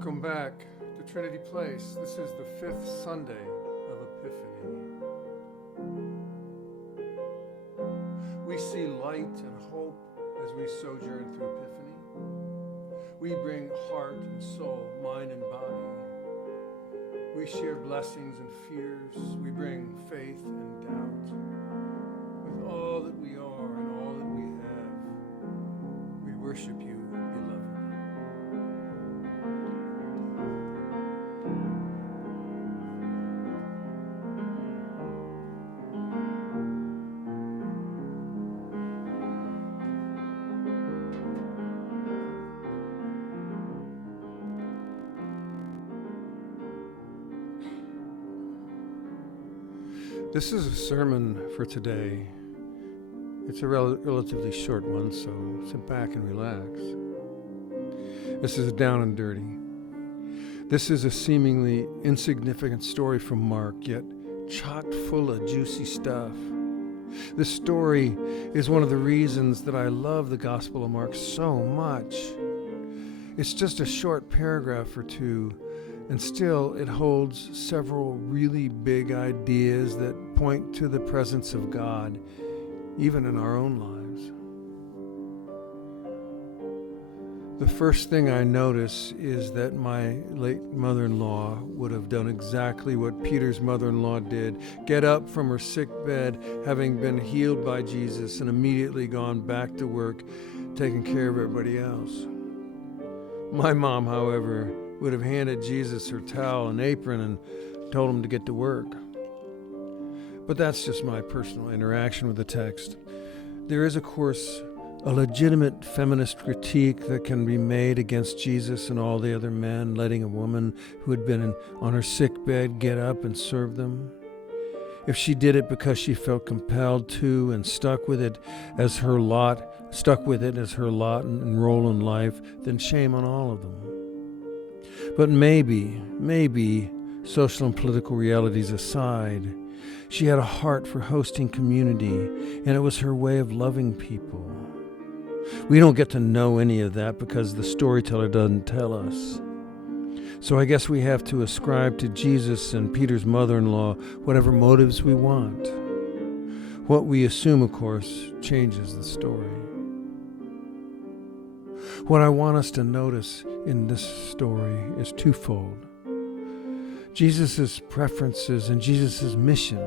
Welcome back to Trinity Place. This is the fifth Sunday of Epiphany. We see light and hope as we sojourn through Epiphany. We bring heart and soul, mind and body. We share blessings and fears. We bring faith and doubt. With all that we are and all that we have, we worship you, beloved. This is a sermon for today. It's a relatively short one, so sit back and relax. This is down and dirty. This is a seemingly insignificant story from Mark, yet chock full of juicy stuff. This story is one of the reasons that I love the Gospel of Mark so much. It's just a short paragraph or two, and still it holds several really big ideas that point to the presence of God, even in our own lives. The first thing I notice is that my late mother-in-law would have done exactly what Peter's mother-in-law did: get up from her sick bed, having been healed by Jesus, and immediately gone back to work, taking care of everybody else. My mom, however, would have handed Jesus her towel and apron and told him to get to work. But that's just my personal interaction with the text. There is, of course, a legitimate feminist critique that can be made against Jesus and all the other men letting a woman who had been on her sick bed get up and serve them. If she did it because she felt compelled to and stuck with it as her lot and role in life, then shame on all of them. But maybe, social and political realities aside, she had a heart for hosting community, and it was her way of loving people. We don't get to know any of that because the storyteller doesn't tell us. So I guess we have to ascribe to Jesus and Peter's mother-in-law whatever motives we want. What we assume, of course, changes the story. What I want us to notice in this story is twofold: Jesus' preferences and Jesus' mission.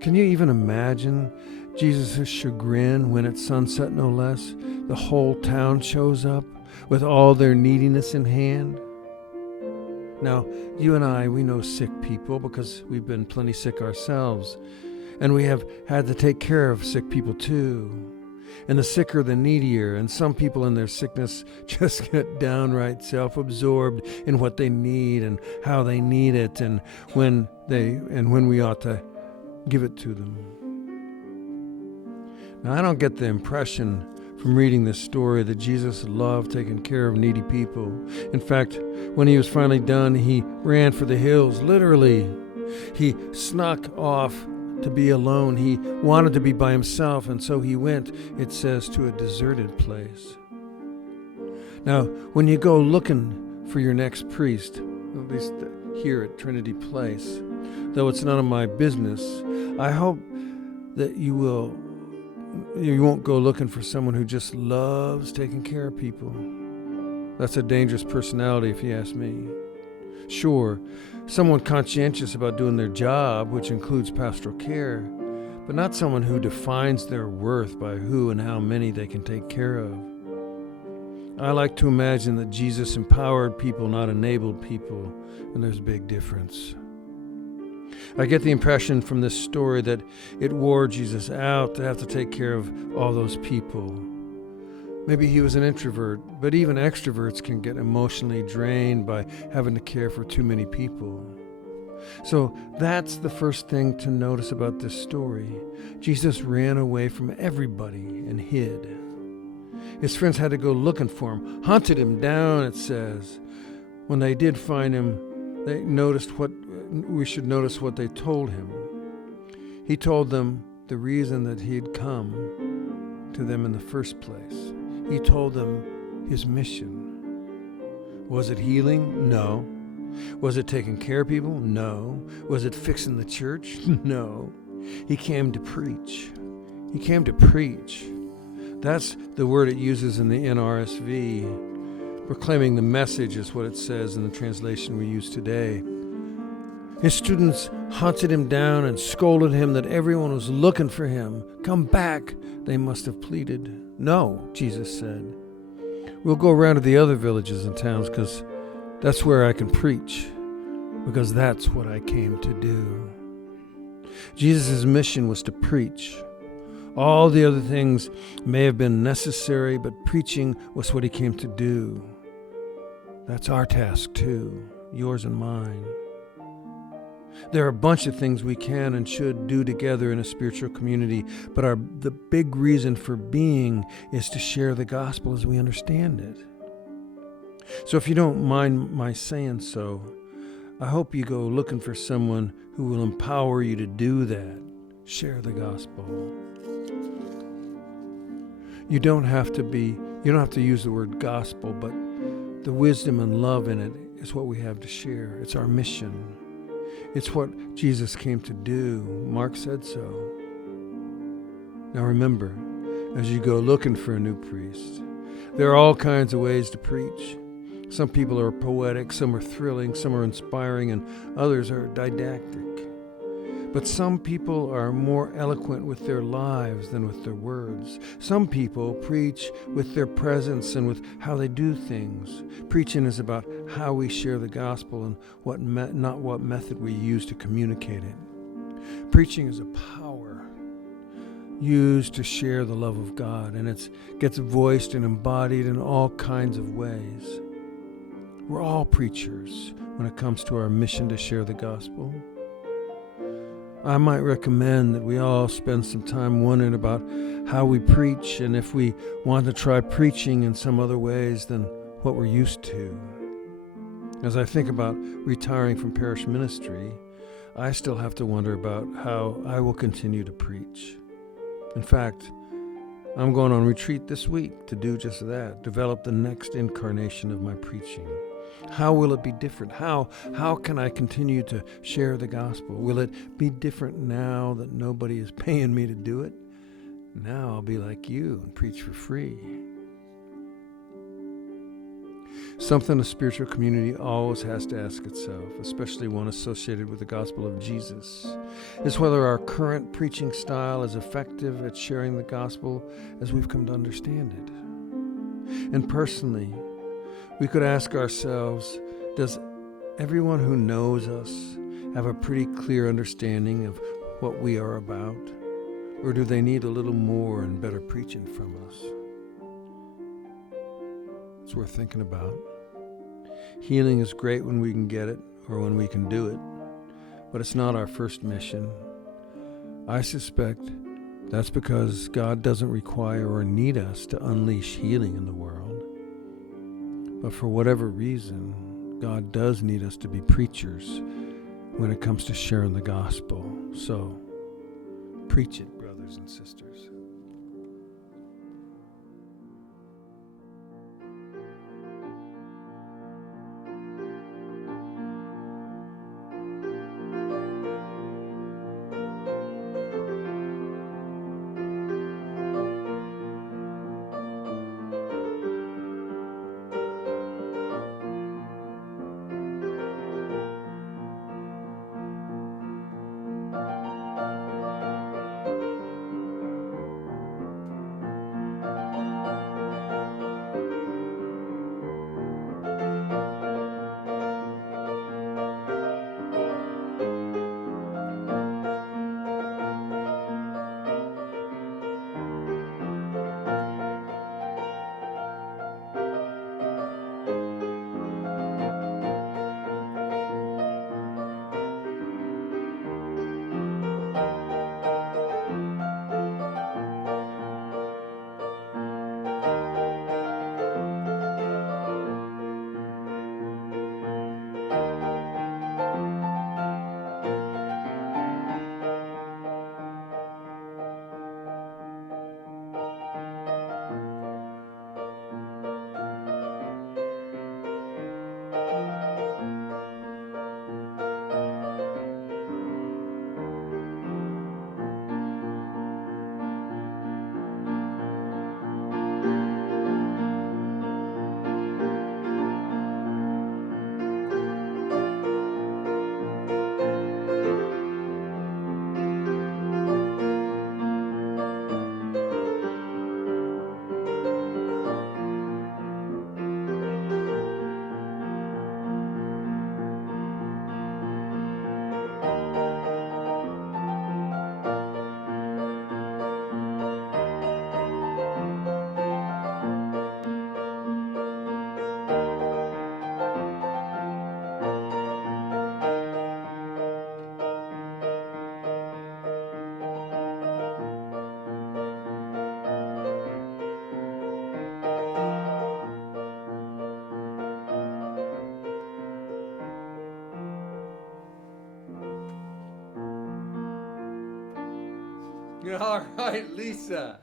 Can you even imagine Jesus' chagrin when at sunset, no less, the whole town shows up with all their neediness in hand? Now, you and I, we know sick people because we've been plenty sick ourselves, and we have had to take care of sick people too. And the sicker, the needier, and some people in their sickness just get downright self-absorbed in what they need and how they need it, and when we ought to give it to them. Now, I don't get the impression from reading this story that Jesus loved taking care of needy people. In fact, when he was finally done, he ran for the hills, literally. He snuck off to be alone. He wanted to be by himself, and so he went, it says, to a deserted place. Now, when you go looking for your next priest, at least here at Trinity Place, though it's none of my business, I hope that you won't go looking for someone who just loves taking care of people. That's a dangerous personality, if you ask me. Sure, someone conscientious about doing their job, which includes pastoral care, but not someone who defines their worth by who and how many they can take care of. I like to imagine that Jesus empowered people, not enabled people, and there's a big difference. I get the impression from this story that it wore Jesus out to have to take care of all those people. Maybe he was an introvert, but even extroverts can get emotionally drained by having to care for too many people. So that's the first thing to notice about this story. Jesus ran away from everybody and hid. His friends had to go looking for him, hunted him down, it says. When they did find him, we should notice what they told him. He told them the reason that he'd come to them in the first place. He told them his mission. Was it healing? No. Was it taking care of people? No. Was it fixing the church? No. He came to preach. He came to preach. That's the word it uses in the NRSV. Proclaiming the message is what it says in the translation we use today. His students hunted him down and scolded him that everyone was looking for him. Come back, they must have pleaded. No, Jesus said. We'll go around to the other villages and towns because that's where I can preach. Because that's what I came to do. Jesus' mission was to preach. All the other things may have been necessary, but preaching was what he came to do. That's our task too, yours and mine. There are a bunch of things we can and should do together in a spiritual community, but the big reason for being is to share the gospel as we understand it. So if you don't mind my saying so, I hope you go looking for someone who will empower you to do that. Share the gospel. You don't have to use the word gospel, but the wisdom and love in it is what we have to share. It's our mission. It's what Jesus came to do. Mark said so. Now remember, as you go looking for a new priest, there are all kinds of ways to preach. Some people are poetic, some are thrilling, some are inspiring, and others are didactic. But some people are more eloquent with their lives than with their words. Some people preach with their presence and with how they do things. Preaching is about how we share the gospel and not what method we use to communicate it. Preaching is a power used to share the love of God, and it gets voiced and embodied in all kinds of ways. We're all preachers when it comes to our mission to share the gospel. I might recommend that we all spend some time wondering about how we preach and if we want to try preaching in some other ways than what we're used to. As I think about retiring from parish ministry, I still have to wonder about how I will continue to preach. In fact, I'm going on retreat this week to do just that, develop the next incarnation of my preaching. How will it be different? How can I continue to share the gospel? Will it be different now that nobody is paying me to do it? Now I'll be like you and preach for free. Something a spiritual community always has to ask itself, especially one associated with the gospel of Jesus, is whether our current preaching style is effective at sharing the gospel as we've come to understand it. And personally, we could ask ourselves, does everyone who knows us have a pretty clear understanding of what we are about? Or do they need a little more and better preaching from us? It's worth thinking about. Healing is great when we can get it or when we can do it, but it's not our first mission. I suspect that's because God doesn't require or need us to unleash healing in the world. But for whatever reason, God does need us to be preachers when it comes to sharing the gospel. So, preach it, brothers and sisters. All right, Lisa.